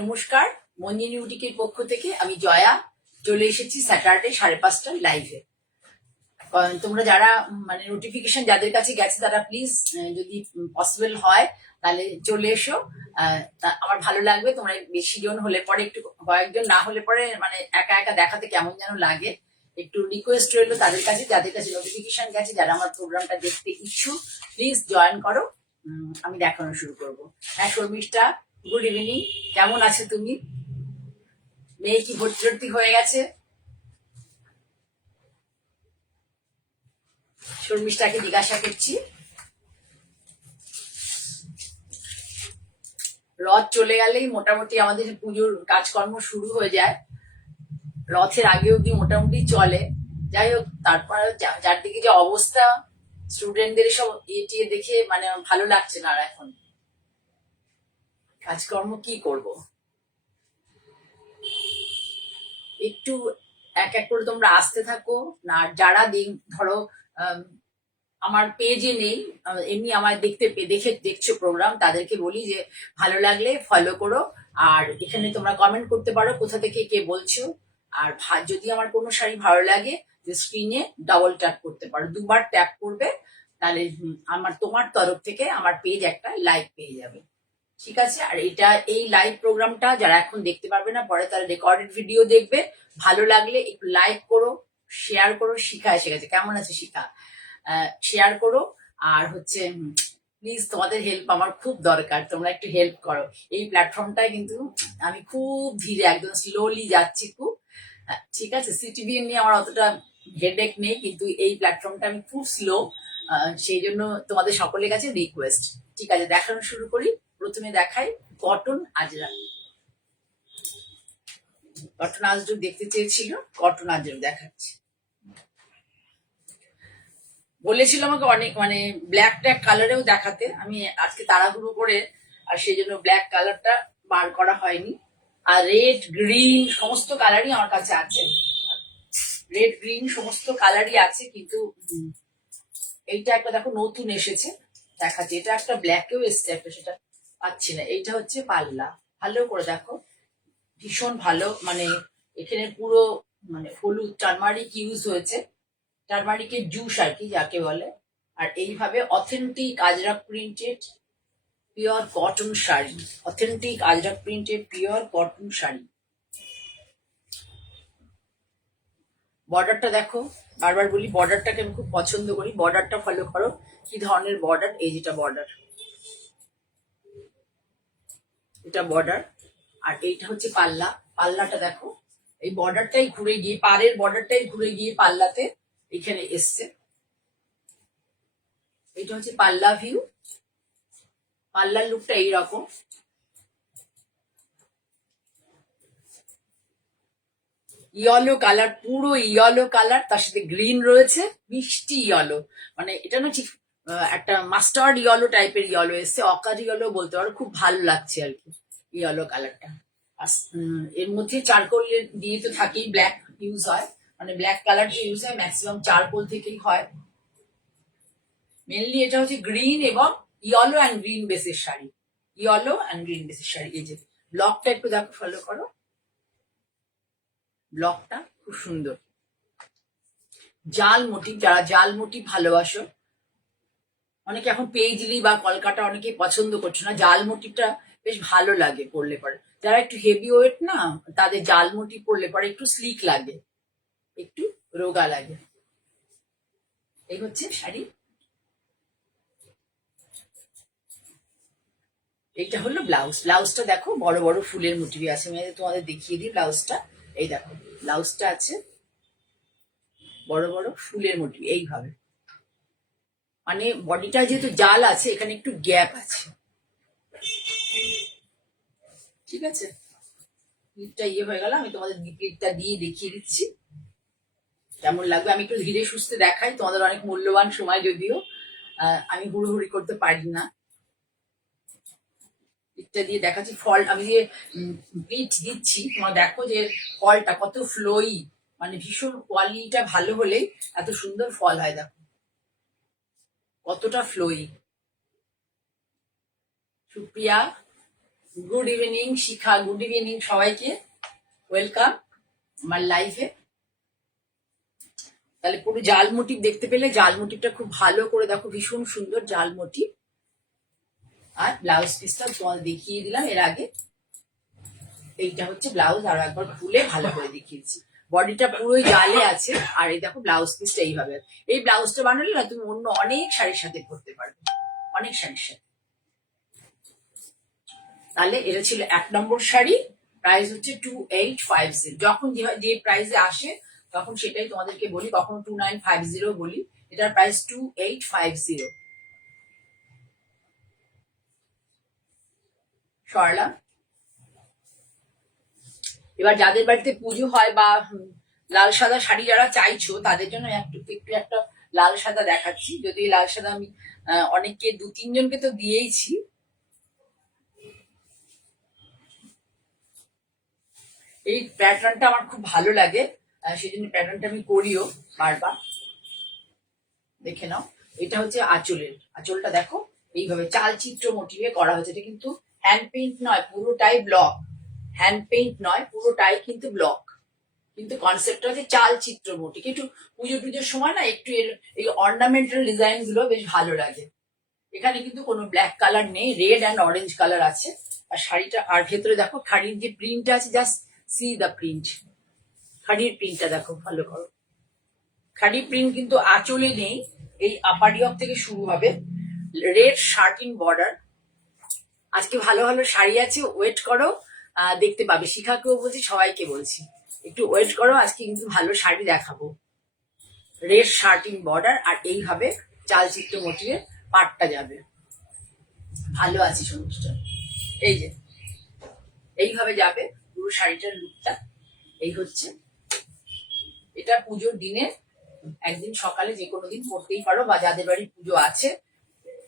নমস্কার, মঞ্জিনী বুটিকের পক্ষ থেকে আমি জয়া চলে এসেছি স্যাটারডে 5:30টার লাইভে। তোমরা যারা মানে নোটিফিকেশন যাদের কাছে গেছে তারা প্লিজ যদি পসিবল হয় তাহলে চলে এসো। আমার ভালো লাগবে। তোমরা বেশি জন হলে পরে একটু, কয়েকজন না হলে পরে মানে একা একা দেখাতে কেমন যেন লাগে। একটু রিকোয়েস্ট রইলো তাদের কাছে, যাদের কাছে নোটিফিকেশন গেছে, যারা আমার প্রোগ্রামটা দেখতে ইচ্ছুক প্লিজ জয়েন করো। আমি দেখানো শুরু করবো। হ্যাঁ শর্মিষ্ঠা, গুড ইভিনিং, কেমন আছো তুমি? মেয়ে কি ভর্তি হয়ে গেছে? শর্মিষ্ঠাকে জিজ্ঞাসা করছি। রথ চলে গেলেই মোটামুটি আমাদের পুজোর কাজকর্ম শুরু হয়ে যায়। রথের আগে অব্দি মোটামুটি চলে। যাই হোক, তারপরে যার দিকে যে অবস্থা, স্টুডেন্টদের সব ইয়ে দেখে মানে ভালো লাগছে না। আর এখন কাজকর্ম কি করব, একটু এক এক করে তোমরা আসতে থাকো না। যারা ধরো আমার পেজে নেই, এমনি আমার দেখছো প্রোগ্রাম, তাদেরকে বলি যে ভালো লাগলে ফলো করো। আর এখানে তোমরা কমেন্ট করতে পারো কোথা থেকে কে বলছো। আর যদি আমার কোনো শাড়ি ভালো লাগে, যে স্ক্রিনে ডাবল ট্যাপ করতে পারো, 2বার ট্যাপ করবে, তাহলে তোমার তরফ থেকে আমার পেজ একটা লাইক পেয়ে যাবে। ঠিক আছে? আর এই লাইভ প্রোগ্রামটা যারা এখন দেখতে পারবে না, পরে তারা রেকর্ডেড ভিডিও দেখবে। ভালো লাগলে একটু লাইক করো, শেয়ার করো। শিখা এসে গেছে, কেমন আছে শিখা? শেয়ার করো। আর হচ্ছে প্লিজ তোমাদের হেল্প আমার খুব দরকার, তোমরা একটু হেল্প করো। এই প্ল্যাটফর্মটায় কিন্তু আমি খুব ধীরে, একদম স্লোলি যাচ্ছি খুব। ঠিক আছে, সিটিভিএন নিয়ে আমার অতটা হেডেক নেই, কিন্তু এই প্ল্যাটফর্মটা আমি খুব স্লো। সেই জন্য তোমাদের সকলের কাছে রিকোয়েস্ট। ঠিক আছে, দেখানো শুরু করি। প্রথমে দেখাই কটন আজরাক। কটন আজরাক দেখতে চেয়েছিল, কটন আজরাক দেখাচ্ছি। বলেছিল আমাকে অনেক মানে ব্ল্যাক ট্যাক কালারেও দেখাতে, আমি আজকে তাড়াহুড়ো করে আর সেই জন্য ব্ল্যাক কালারটা বার করা হয়নি। আর রেড গ্রিন সমস্ত কালারই আমার কাছে আছে, রেড গ্রিন সমস্ত কালারই আছে। কিন্তু এইটা একটা দেখো নতুন এসেছে, দেখাচ্ছি। এটা একটা ব্ল্যাকেও এসছে একটা, সেটা পাচ্ছি না। এইটা হচ্ছে পাল্লা, ভালো করে দেখো, ভীষণ ভালো। মানে এখানে পুরো মানে হলুদ টারমারিক ইউজ হয়েছে, টারমারিকের জুস আর কি যাকে বলে। আর এইভাবে authentic Ajrak printed pure cotton sari, authentic Ajrak printed pure cotton sari. বর্ডারটা দেখো, বারবার বলি বর্ডারটাকে আমি খুব পছন্দ করি। বর্ডারটা ফলো করো, কি ধরনের বর্ডার। এই যেটা বর্ডার, এটা বর্ডার। আর এইটা হচ্ছে পাল্লা। পাল্লাটা দেখো, এই বর্ডারটাই ঘুরে গিয়ে, পাড়ের বর্ডারটাই ঘুরে গিয়ে পাল্লাতে এখানে এসছে। এটা হচ্ছে পাল্লা ভিউ। পাল্লার লুকটা এইরকম। ইয়েলো কালার, পুরো ইয়েলো কালার, তার সাথে গ্রিন রয়েছে, মিষ্টি ইয়েলো। মানে এটা না ঠিক একটা মাস্টার্ড ইয়েলো টাইপের ইয়েলো এসছে, অকার ইয়েলো বলতে পারো। খুব ভালো লাগছে আর কি ইয়েলো কালারটা। আর এর মধ্যে চারকোল দিয়ে তো থাকেই, ব্ল্যাক ইউজ হয়, মানে ব্ল্যাক কালার যে ইউজ হয় ম্যাক্সিমাম চারকোল থেকেই হয়। মেনলি এটা হচ্ছে গ্রিন এবং ইয়েলো অ্যান্ড গ্রিন বেসের শাড়ি, ইয়েলো অ্যান্ড গ্রিন বেসের শাড়ি। এই যে ব্লকটা একটু দেখো, ফলো করো, ব্লকটা খুব সুন্দর। জাল মোটিভ, যারা জাল মোটিভ ভালোবাসো, অনেকে এখন পেজলি বা কলকাতা অনেকে পছন্দ করছে না, জাল মোটিভটা বেশ ভালো লাগে পরলে পরে। যারা একটু হেভি ওয়েট না, তাদের জাল মোটিভ পরলে পরে একটু স্লিক লাগে, একটু রোগা লাগে। এই হচ্ছে শাড়ি। এটা হলো ব্লাউজ। ব্লাউজটা দেখো, বড় বড় ফুলের মোটিভ আছে। আমি তোমাদের দেখিয়ে দিই ব্লাউজটা। এই দেখো, ব্লাউজটা আছে বড় বড় ফুলের মোটিভ এইভাবে। মানে বডিটা যেহেতু জাল আছে, এখানে একটু গ্যাপ আছে। ঠিক আছে, ক্লিপটা ইয়ে হয়ে গেল, আমি তোমাদের ক্লিপটা দিয়ে দেখিয়ে দিচ্ছি কেমন লাগবে। আমি একটু ধীরে সুস্থে দেখাই, তোমাদের অনেক মূল্যবান সময়, যদিও আমি হুড়োহুড়ি করতে পারি না। ক্লিপটা দিয়ে দেখাচ্ছি। ফল আমি যে প্লিট দিচ্ছি, তোমার দেখো যে ফলটা কত ফ্লোই, মানে ভীষণ কোয়ালিটিটা ভালো হলেই এত সুন্দর ফল হয়। দেখো কতটা ফ্লোই। সুপ্রিয়া, গুড ইভিনিং শিখা, গুড ইভিনিং সবাইকে, ওয়েলকাম আমার লাইভে। তাহলে পুরো জাল মোটিভ দেখতে পেলে, জাল মোটিভটা খুব ভালো করে দেখো, ভীষণ সুন্দর জাল মোটিভ। আর ব্লাউজ পিসটা তোমাদের দেখিয়ে দিলাম এর আগে। এইটা হচ্ছে ব্লাউজ, আর একবার খুলে ভালো করে দেখিয়েছি। বডিটা পুরোই জালে আছে, আর এই দেখো ব্লাউজ পিসটা এইভাবে। এই ব্লাউজটা বানালে না তুমি অন্য অনেক শাড়ির সাথে করতে পারবে, অনেক শাড়ির সাথে। তাহলে এটা ছিল 1 নম্বর শাড়ি, প্রাইস হচ্ছে 2850। যখন যে প্রাইসে আসে তখন সেটাই তোমাদেরকে বলি, কখনো 2950 বলি। এটার প্রাইস 2850। সরলাম। এবার যাদের বাড়িতে পুজো হয় বা লাল সাদা শাড়ি যারা চাইছো তাদের জন্য একটু একটা লাল সাদা দেখাচ্ছি। যদি লাল সাদা আমি অনেককে 2-3 জনকে তো দিয়েইছি। এই প্যাটার্নটা আমার খুব ভালো লাগে, সেই জন্য প্যাটার্নটা আমি করিও বারবার। দেখে নাও, এটা হচ্ছে আঁচলটা দেখো এইভাবে চালচিত্র মোটিভে করা হয়েছে। এটা কিন্তু হ্যান্ড পেইন্ট নয়, পুরোটাই ব্লক। হ্যান্ড পেইন্ট নয়, পুরোটাই কিন্তু ব্লক। কিন্তু কনসেপ্টটা হচ্ছে চালচিত্র মোটিভ। একটু পুজো টুজোর সময় না একটু এই অর্নামেন্টাল ডিজাইন গুলো বেশ ভালো লাগে। এখানে কিন্তু কোনো ব্ল্যাক কালার নেই, রেড অ্যান্ড অরেঞ্জ কালার আছে। আর শাড়িটা, আর ভেতরে দেখো খাড়ির যে প্রিন্টটা আছে, জাস্ট সি দ্য প্রিন্ট। খাড়ির প্রিন্টটা দেখো ভালো করো। খাড়ি প্রিন্ট কিন্তু আঁচলে নেই, এই আপারিয়ক থেকে শুরু হবে। Red shirting border. আজকে ভালো ভালো শাড়ি আছে, ওয়েট করো, দেখতে পাবে। শিখাকেও বলছি, সবাইকে বলছি, একটু ওয়েট করো, আজকে কিন্তু ভালো শাড়ি দেখাবো। রেড শার্টিং বর্ডার, আর এইভাবে চালচিত্র মোটিভের পাটটা যাবে। ভালো আছে সমস্যা। এই যে এইভাবে যাবে পুরো শাড়িটার লুকটা। এই হচ্ছে এটা পুজোর দিনে একদিন সকালে যে কোনো দিন পরতেই পারো, বা যাদের বাড়ি পুজো আছে,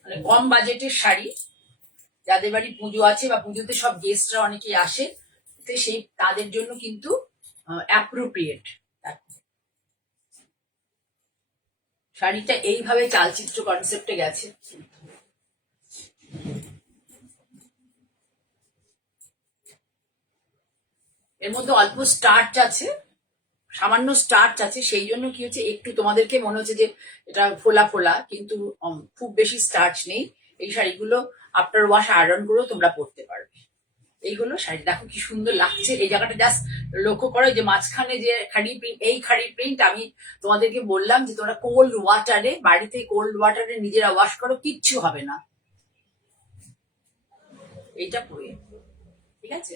মানে কম বাজেটের শাড়ি, যাদের বাড়ি পুজো আছে বা পুজোতে সব গেস্টরা অনেকেই আসে, সেই তাদের জন্য কিন্তু অ্যাপ্রোপ্রিয়েট। শাড়িটা এইভাবে চালচিত্র কনসেপ্টে গেছে। এর মধ্যে অল্প স্টার্চ আছে, সামান্য স্টার্চ আছে, সেই জন্য কি হচ্ছে একটু তোমাদেরকে মনে হচ্ছে যে এটা ফোলা ফোলা, কিন্তু খুব বেশি স্টার্চ নেই। এই শাড়িগুলো আফটার ওয়াশ আয়রন করেও তোমরা পরতে পারবে। এই হলো শাড়ি, দেখো কি সুন্দর লাগছে। এই জায়গাটা জাস্ট লক্ষ্য করো, যে মাঝখানে যে খাড়ি প্রিন্ট, এই খাড়ি প্রিন্ট আমি তোমাদেরকে বললাম যে তোমরা কোল্ড ওয়াটারে, বাড়িতে কোল্ড ওয়াটারে নিজেরা ওয়াশ করো, কিচ্ছু হবে না। এইটা পরে, ঠিক আছে।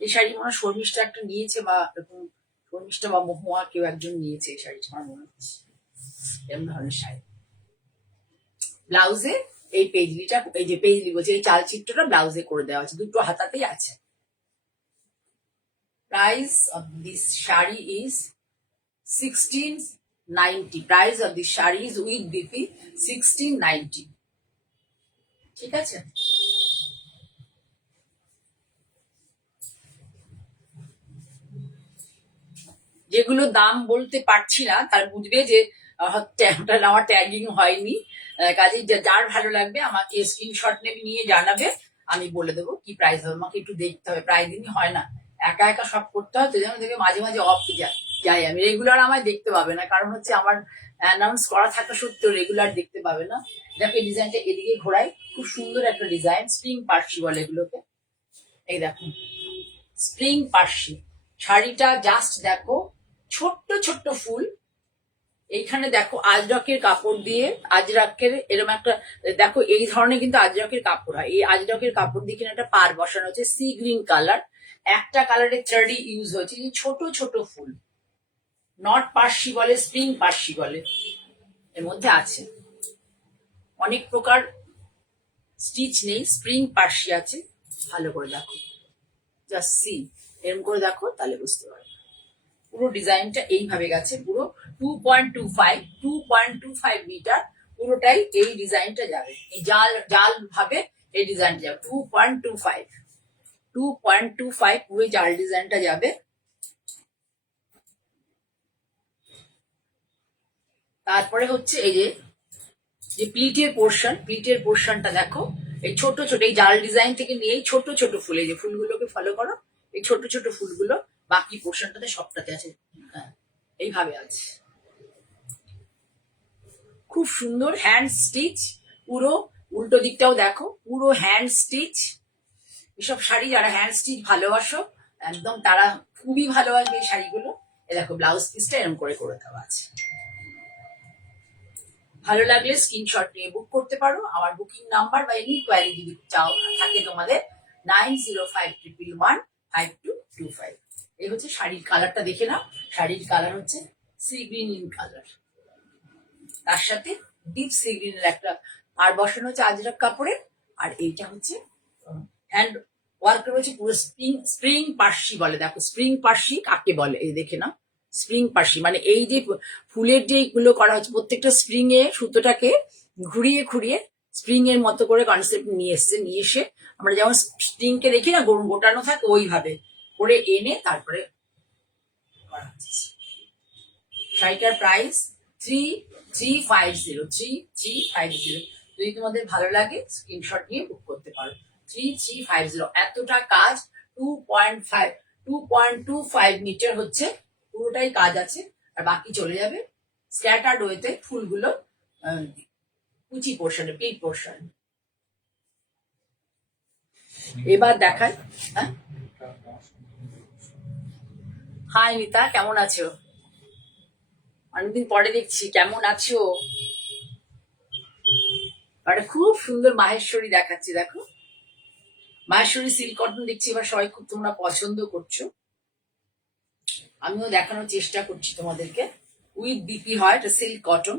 এই শাড়ি মনে হয় শর্মিষ্ঠা একটা নিয়েছে, বা এরকম শর্মিষ্ঠা বা মহুয়া কেউ একজন নিয়েছে এই শাড়িটা, আমার মনে হচ্ছে এরকম ধরনের শাড়ি। ব্লাউজে এই পেজলিটা, এই যে পেজলি বলছে, এই চালচিত্রটা ব্লাউজে করে দেওয়া আছে, দুটো হাতাতেই আছে। Price of this shari is 1690. Price of this shari is with BP 1690. ঠিক আছে। যেগুলো দাম বলতে পারছি না, তার বুঝবে যে আমার ট্যাগিং হয়নি। কাজে যার ভালো লাগবে আমাকে স্ক্রিনশট নিয়ে জানাবে, আমি বলে দেবো কি প্রাইস হবে। আমাকে একটু দেখতে হবে, প্রায় দিনই হয় না, একা একা সব করতে হয়, তো যেন দেখবে মাঝে মাঝে অফ যাই আমি। রেগুলার আমায় দেখতে পাবে না, কারণ হচ্ছে আমার অ্যানাউন্স করা থাকা সত্ত্বেও রেগুলার দেখতে পাবে না। দেখো এই ডিজাইনটা এদিকে ঘোরাই, খুব সুন্দর একটা ডিজাইন, স্প্রিং পার্সি বলে এগুলোকে। এই দেখো স্প্রিং পার্সি শাড়িটা, জাস্ট দেখো ছোট্ট ছোট্ট ফুল। এইখানে দেখো আজরকের কাপড় দিয়ে, আজরকের এরকম একটা, দেখো এই ধরনের কিন্তু আজরকের কাপড় হয়। এই আজরকের কাপড় দিয়ে কিনা একটা পার বসানো হচ্ছে, সি গ্রিন কালার। একটা কালারের চারি ইউজ হয়েছে, ছোট ছোট ফুল। নট পার্সি বলে, স্প্রিং পার্সি বলে। এর মধ্যে আছে অনেক প্রকার স্টিচ নেই, স্প্রিং পার্সি আছে। ভালো করে দেখো, জাস্ট সি, এরকম করে দেখো, তাহলে বুঝতে পারবে। পুরো ডিজাইনটা এইভাবে গেছে, পুরো 2.25 মিটার পুরোটাই এই ডিজাইনটা যাবে। এই জাল জাল ভাবে এই ডিজাইনটা যাবে 2.25 পুরো জাল ডিজাইনটা যাবে। তারপরে হচ্ছে এই যে প্লিটের পোর্শনটা দেখো, এই ছোট ছোট এই জাল ডিজাইন থেকে নিয়ে এই ছোট ছোট ফুল, এই যে ফুলগুলোকে ফলো করো, এই ছোট ছোট ফুলগুলো বাকি পোর্শনটাতে সবটাতে আছে। হ্যাঁ, এইভাবে আছে। খুব সুন্দর হ্যান্ড স্টিচ, পুরো উল্টো দিকটাও দেখো, পুরো হ্যান্ড স্টিচ। এসব শাড়ি যারা হ্যান্ড স্টিচ ভালোবাসো একদম, তারা খুবই ভালোবাসবে এই শাড়িগুলো। এ দেখো ব্লাউজ পিসটা এরকম করে করে দেওয়া আছে। ভালো লাগলে স্ক্রিনশট নিয়ে বুক করতে পারো। আমার বুকিং নাম্বার বা এনি কোয়ারি যদি চাও থাকে তোমাদের 9051115225। এই হচ্ছে শাড়ির কালারটা, দেখে নাও। শাড়ির কালার হচ্ছে সি গ্রিন কালার, তার সাথে ডিপ সি গ্রিনের একটা আর বসানো হচ্ছে আজরাক কাপড়ের। আর এইটা হচ্ছে হ্যান্ড ওয়ার্ক রয়েছে পুরো স্প্রিং পার্সি বলে। দেখো স্প্রিং পার্সি কাকে বলে, এই দেখে নাও। স্প্রিং পার্সি মানে এই যে ফুলের যে গুলো করা হচ্ছে, প্রত্যেকটা স্প্রিং এ সুতোটাকে ঘুরিয়ে ঘুরিয়ে স্প্রিং এর মতো করে কনসেপ্ট নিয়ে এসে আমরা যেমন স্প্রিং কে দেখি না গোটানো থাকে, ওইভাবে করে এনে তারপরে করা হচ্ছে। শাড়িটার প্রাইস 3350। যদি তোমাদের ভালো লাগে স্ক্রিনশট নিয়ে বুক করতে পারো। 3350। এতটা কাজ, 2.25 মিটার হচ্ছে পুরোটাই কাজ আছে। আর বাকি চলে যাবে স্ক্যাটার্ড ওয়েতে ফুলগুলো কুচি পোর্শনে, পিট পোর্শন। এবার দেখাই। হাই নিতা, কেমন আছো? অনেকদিন পরে দেখছি, কেমন আছো? একটা খুব সুন্দর মাহেশ্বরী দেখাচ্ছি, দেখো মাহেশ্বরী সিল্ক কটন দেখছি এবার সবাই খুব তোমরা পছন্দ করছো। আমিও দেখানোর চেষ্টা করছি তোমাদেরকে। উইথ বিপি হয়, এটা সিল্ক কটন।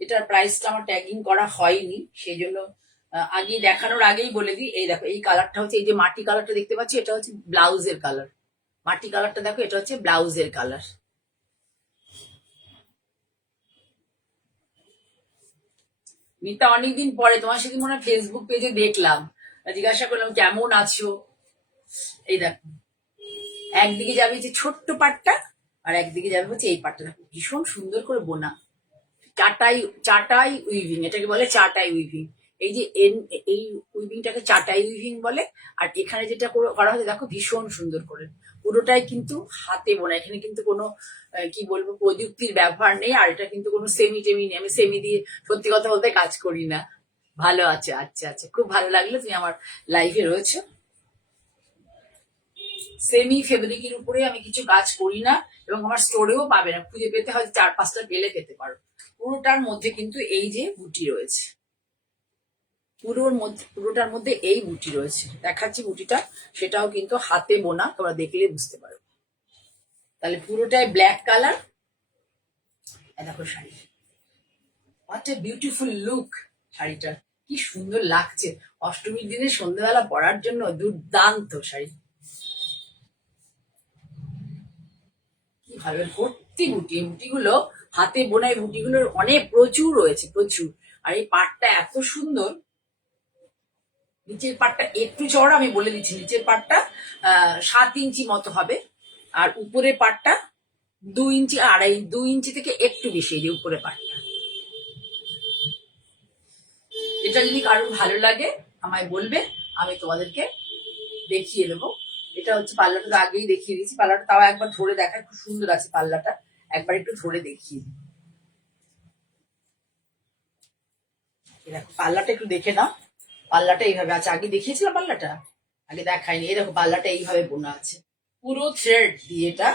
এটার প্রাইসটা আমার ট্যাগিং করা হয়নি, সেই জন্য আগে দেখানোর আগেই বলে দিই। এই দেখো এই কালারটা হচ্ছে, এই যে মাটি কালারটা দেখতে পাচ্ছি, এটা হচ্ছে ব্লাউজের কালার। মাটি কালারটা দেখো, এটা হচ্ছে ব্লাউজের কালার। মিতা অনেকদিন পরে তোমার সেদিন মনে হয় ফেসবুক পেজে দেখলাম, জিজ্ঞাসা করলাম কেমন আছো। এই দেখো একদিকে যাবে যে ছোট্ট পাটটা, আর একদিকে যাবে হচ্ছে এই পাটটা। দেখো ভীষণ সুন্দর করে বোনা, চাটাই চাটাই উইভিং, এটাকে বলে চাটাই উইভিং। এই যে এই উইভিংটাকে চাটাই উইভিং বলে। আর এখানে যেটা করা হয়েছে দেখো ভীষণ সুন্দর করে, পুরোটাই কিন্তু হাতে বোনা। এখানে কিন্তু কোনো কি বলবো প্রযুক্তির ব্যবহার নেই। আর এটা কিন্তু কোনো সেমি টেমি নেই, আমি সেমি দিয়ে সত্যি কথা বলতে কাজ করি না। ভালো আছে, আচ্ছা আচ্ছা, খুব ভালো লাগলো তুমি আমার লাইফে রয়েছো। সেমি ফেব্রিকের উপরে আমি কিছু কাজ করি না, এবং আমার স্টোরেও পাবে না, খুঁজে পেতে হয়তো 4-5টা পেলে পেতে পারো। পুরোটার মধ্যে কিন্তু এই যে বুটি রয়েছে, পুরোটার মধ্যে এই বুটি রয়েছে, দেখাচ্ছি বুটিটা, সেটাও কিন্তু হাতে বোনা, তোমরা দেখলে বুঝতে পারো। তাহলে পুরোটাই ব্ল্যাক কালার। দেখো sari, what a beautiful look. শাড়িটা কি সুন্দর লাগছে, অষ্টমীর দিনে সন্ধ্যাবেলা পরার জন্য দুর্দান্ত শাড়ি। কি ভালো ভর্তি বুটি, এই বুটিগুলো হাতে বোনা, এই বুটিগুলোর অনেক প্রচুর রয়েছে, প্রচুর। আর এই পাটটা এত সুন্দর। নিচের পাটটা একটু চড়া, আমি বলে দিচ্ছি, নিচের পাটটা 7 ইঞ্চি মতো হবে। আর উপরের পাটটা 2 ইঞ্চি, 2.5 ইঞ্চি থেকে একটু বেশি, এই যে উপরের পাটটা। এটা যদি কারোর ভালো লাগে আমায় বলবে, আমি তোমাদেরকে দেখিয়ে দেবো। এটা হচ্ছে পাল্লাটা, তো আগেই দেখিয়ে দিয়েছি। পাল্লাটা তাও একবার ধরে দেখায়, খুব সুন্দর আছে পাল্লাটা, একবার একটু ধরে দেখিয়ে দিই। দেখো পাল্লাটা একটু দেখে নাও, পাল্লাটা এইভাবে আছে। আগে দেখিয়েছিলাম পাল্লাটা, আগে দেখাইনি। এই দেখো পাল্লাটা এইভাবে বোনা আছে পুরো থ্রেড দিয়ে, এটা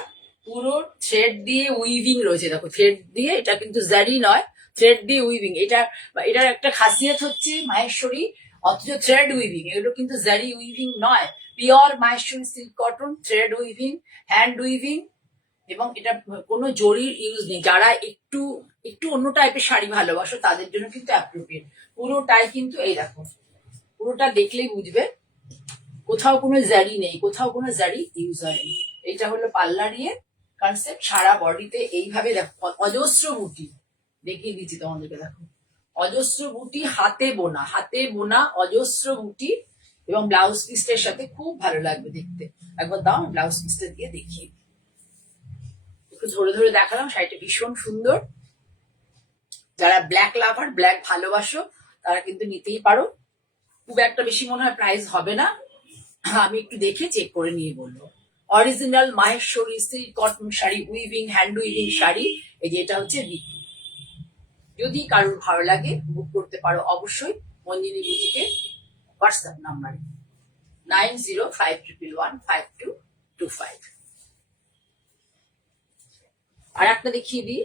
পুরো থ্রেড দিয়ে উইভিং রয়েছে। দেখো থ্রেড দিয়ে, এটা কিন্তু জারি নয়, থ্রেড দিয়ে উইভিং। এটার একটা খাসিয়ত হচ্ছে মাহেশ্বরী, অথচ থ্রেড উইভিং, এগুলো কিন্তু জারি উইভিং নয়। Pure Maheshwari silk cotton, thread weaving, hand weaving, এবং এটা কোনো জরির ইউজ নেই। যারা একটু একটু অন্য টাইপের শাড়ি ভালোবাসো তাদের জন্য কিন্তু অ্যাপ্রোপ্রিয়েট। পুরোটাই কিন্তু এই দেখো, পুরোটা দেখলেই বুঝবে কোথাও কোনো জারি নেই, কোথাও কোনো জারি ইউজ হয়নি। এটা হলো পাল্লার ইয়ে কনসেপ্ট। সারা বডিতে এইভাবে দেখো অজস্র বুটি, দেখিয়ে দিচ্ছি তোমাদেরকে। দেখো অজস্র বুটি, হাতে বোনা, হাতে বোনা অজস্র বুটি, এবং ব্লাউজ পিসটার সাথে খুব ভালো লাগবে দেখতে। একবার দাও ব্লাউজ পিসটা দিয়ে দেখিয়ে, একটু ধরে ধরে দেখালাম। শাড়িটা ভীষণ সুন্দর। যারা ব্ল্যাক লাভার, ব্ল্যাক ভালোবাসো, তারা কিন্তু নিতেই পারো। খুব একটা বেশি মনে হয় প্রাইস হবে না, আমি একটু দেখে চেক করে নিয়ে বলবো। Original Maheshwari silk cotton sari, weaving hand weaving sari, এই যে এটা হচ্ছে বিক্রি। যদি কারোর ভালো লাগে বুক করতে পারো অবশ্যই মঞ্জিনী বুটিকে হোয়াটসঅ্যাপ নাম্বারে 9051115225। আর একটা দেখিয়ে দিই,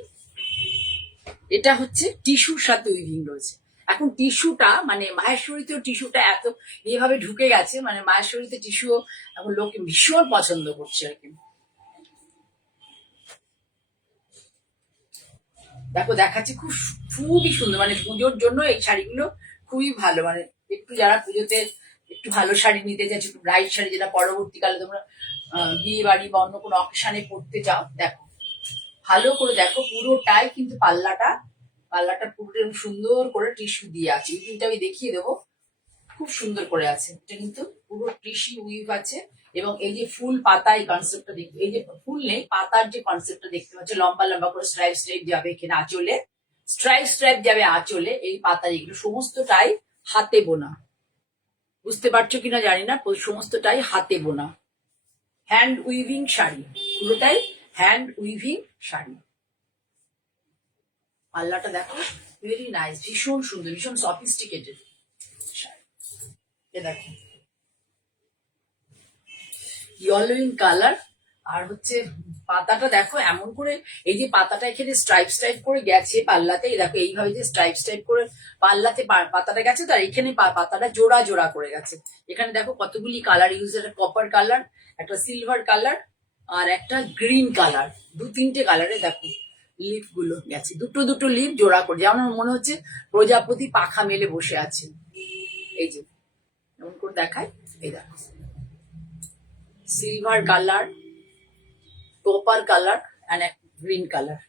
এটা হচ্ছে টিস্যুর সাথে উইভিং রয়েছে। এখন টিস্যুটা মানে মাহেশ্বরীতেও টিস্যুটা এত এভাবে ঢুকে গেছে, মানে মাহেশ্বরীতে টিস্যুও এখন লোকে ভীষণ পছন্দ করছে আর কি। দেখো দেখাচ্ছি, খুবই সুন্দর, মানে পুজোর জন্য এই শাড়িগুলো খুবই ভালো। মানে একটু যারা পুজোতে একটু ভালো শাড়ি নিতে চাইছো, একটু ব্রাইট শাড়ি যেটা পরবর্তীকালে তোমরা বিয়ে বাড়ি বা অন্য কোনো অকেশনে পড়তে চাও, দেখো ভালো করে দেখো পুরোটাই কিন্তু পাল্লাটা পুরো সুন্দর করে টিস্যু দিয়ে আছে। উইভিংটা আমি দেখিয়ে দেবো, খুব সুন্দর করে আছে। এটা কিন্তু পুরো টিস্যু উইভ আছে, এবং এই যে ফুল পাতা এই কনসেপ্টটা দেখতে, এই যে ফুল নেই পাতার যে কনসেপ্টটা দেখতে পাচ্ছ, লম্বা লম্বা করে স্ট্রাইপ স্ট্রাইপ যাবে এখানে আঁচলে, স্ট্রাইপ স্ট্রাইপ যাবে আঁচলে, এই পাতার এগুলো সমস্তটাই হাতে বোনা। বুঝতে পারছো কিনা জানি না, সমস্তটাই হাতে বোনা হ্যান্ড উইভিং শাড়ি, পুরোটাই হ্যান্ড উইভিং শাড়ি। পাল্লাটা দেখো ভেরি নাইস, ভীষণ সুন্দর, ভীষণ সফিস্টিকেটেড শাড়ি। দেখো ইয়েলোইং কালার, আর হচ্ছে পাতাটা দেখো এমন করে, এই যে পাতাটা এখানে স্ট্রাইপ স্ট্রাইপ করে গেছে পাল্লাতে, দেখো এইভাবে যে স্ট্রাইপ স্ট্রাইপ করে পাল্লাতে পাতাটা গেছে, তার এখানে পাতাটা জোড়া জোড়া করে গেছে। এখানে দেখো কতগুলি কালার ইউজ, একটা কপার কালার, একটা সিলভার কালার, আর একটা গ্রিন কালার, দু তিনটে কালারে দেখো লিফ গুলো গেছে, দুটো দুটো লিফ জোড়া করে, যেমন মনে হচ্ছে প্রজাপতি পাখা মেলে বসে আছে। এই যে এমন করে দেখায়, এই দেখো silver colour, copper colour and green colour.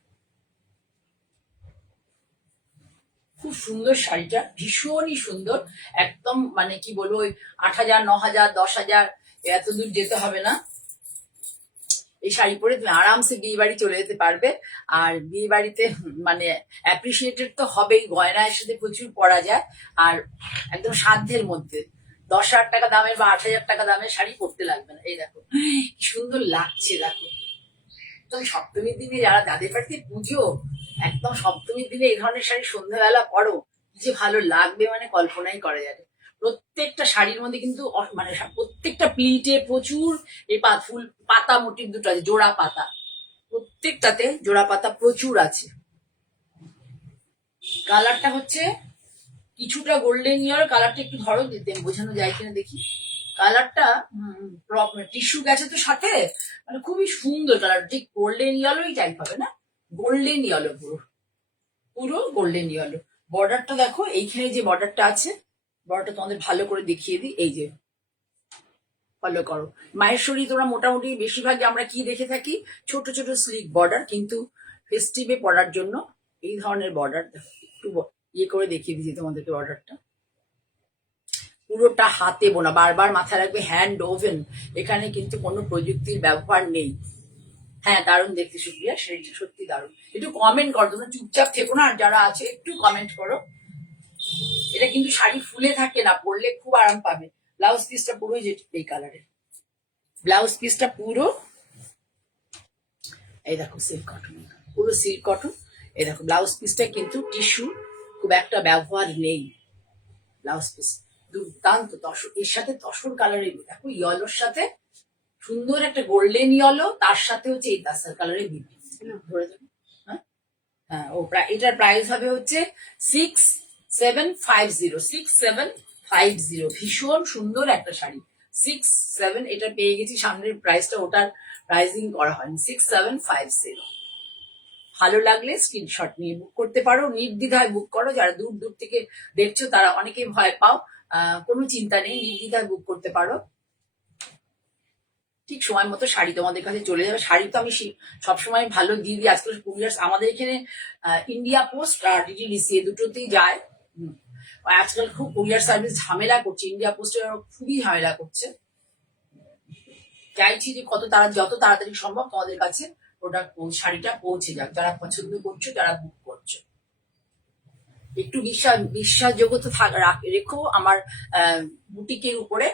খুব সুন্দর শাড়িটা, ভীষণই সুন্দর, একদম মানে কি বলবো, ওই 8,000 9,000 10,000 এত দূর যেতে হবে না। এই শাড়ি পরে তুমি আরামসে বিয়ে বাড়ি চলে যেতে পারবে। আর বিয়ে বাড়িতে মানে অ্যাপ্রিসিয়েটেড তো হবেই, গয়নার সাথে প্রচুর পরা যায়, আর একদম সাধ্যের মধ্যে 10,000 টাকা দামের বা 8,000 টাকা দামের শাড়ি পরতে লাগবে না। এই দেখো কি সুন্দর লাগছে, দেখো একদম সপ্তমীর দিনে যাদের বাড়িতে পুজো, একদম সপ্তমীর দিনে এই ধরনের শাড়ি সন্ধ্যাবেলা পরো, কি যে ভালো লাগবে মানে কল্পনাই করা যাবে। প্রত্যেকটা শাড়ির মধ্যে কিন্তু মানে প্রত্যেকটা প্লিটে প্রচুর এই ফুল পাতা মোটিভ দুটো আছে, জোড়া পাতা, প্রত্যেকটাতে জোড়া পাতা প্রচুর আছে। কালারটা হচ্ছে কিছুটা গোল্ডেন ইয়েলো, কালারটা একটু ধরো দিতে বোঝানো যায় কিনা দেখি। কালারটা টিস্যু গেছে তো সাথে, মানে খুবই সুন্দর কালার, ঠিক গোল্ডেন ইয়েলোই টাইপ হবে না, গোল্ডেন ইয়েলো, পুরো পুরো গোল্ডেন ইয়েলো। বর্ডারটা দেখো, এইখানে যে বর্ডারটা আছে, বর্ডারটা তোমাদের ভালো করে দেখিয়ে দিই, এই যে ফলো করো। মাহেশ্বরী তোমরা মোটামুটি বেশিরভাগ আমরা কি দেখে থাকি, ছোট ছোট স্লিক বর্ডার, কিন্তু ফেস্টিভে পড়ার জন্য এই ধরনের বর্ডার একটু ইয়ে করে দেখিয়ে দিচ্ছি তোমাদেরকে। বর্ডারটা পুরোটা হাতে বোনা, বারবার মাথায় রাখবে হ্যান্ড ওভেন, এখানে কিন্তু কোনো প্রযুক্তির ব্যবহার নেই। হ্যাঁ দারুণ দেখতে সুপ্রিয়া, সেটা সত্যি দারুণ। একটু কমেন্ট করো, তোমরা চুপচাপ থেকো না, আর যারা আছে একটু কমেন্ট করো। এটা কিন্তু শাড়ি ফুলে থাকে না, পরলে খুব আরাম পাবে। ব্লাউজ পিসটা পুরো যে এই কালারের, ব্লাউজ পিসটা পুরো এই দেখো সিল্ক কটন, পুরো সিল্ক কটন। এই দেখো ব্লাউজ পিসটা কিন্তু টিস্যু খুব একটা ব্যবহার নেই, ব্লাউজ পিস দুর্দান্ত তসর, এর সাথে তসর কালারের, দেখো ইয়েলোর সাথে সুন্দর একটা গোল্ডেন ইয়েলো, তার সাথে হচ্ছে এই তাসার কালারের বিপি ধরে দেবো। হ্যাঁ হ্যাঁ, ও এটার প্রাইস হবে হচ্ছে 6750, 6750, ভীষণ সুন্দর একটা শাড়ি। 67 এটা পেয়ে গেছি, সামনের প্রাইসটা ওটার প্রাইজিং করা হয়নি, 6750। ভালো লাগলে স্ক্রিনশট নিয়ে বুক করতে পারো, নির্দ্বিধায় বুক করো। যারা দূর দূর থেকে দেখছো তারা অনেকে ভয় পাও, কোনো চিন্তা নেই, নির্দ্বিধায় বুক করতে পারো। ঠিক সময় মতো শাড়ি তোমাদের কাছে চলে যাবে। শাড়ি তো আমি সবসময় ভালো দিয়ে দিই। আজকাল কুরিয়ার আমাদের এখানে ইন্ডিয়া পোস্ট আর ডিটিডিসি দুটোতেই যায়। আজকাল খুব কুরিয়ার সার্ভিস ঝামেলা করছে, ইন্ডিয়া পোস্টে খুবই ঝামেলা করছে। চাইছি যে যত তাড়াতাড়ি সম্ভব তোমাদের কাছে প্রোডাক্ট শাড়িটা পৌঁছে যাক, যারা পছন্দ করছো, যারা বুক করছো। একটু বিশ্বাসযোগ্য তো রেখো আমার বুটিকের উপরে,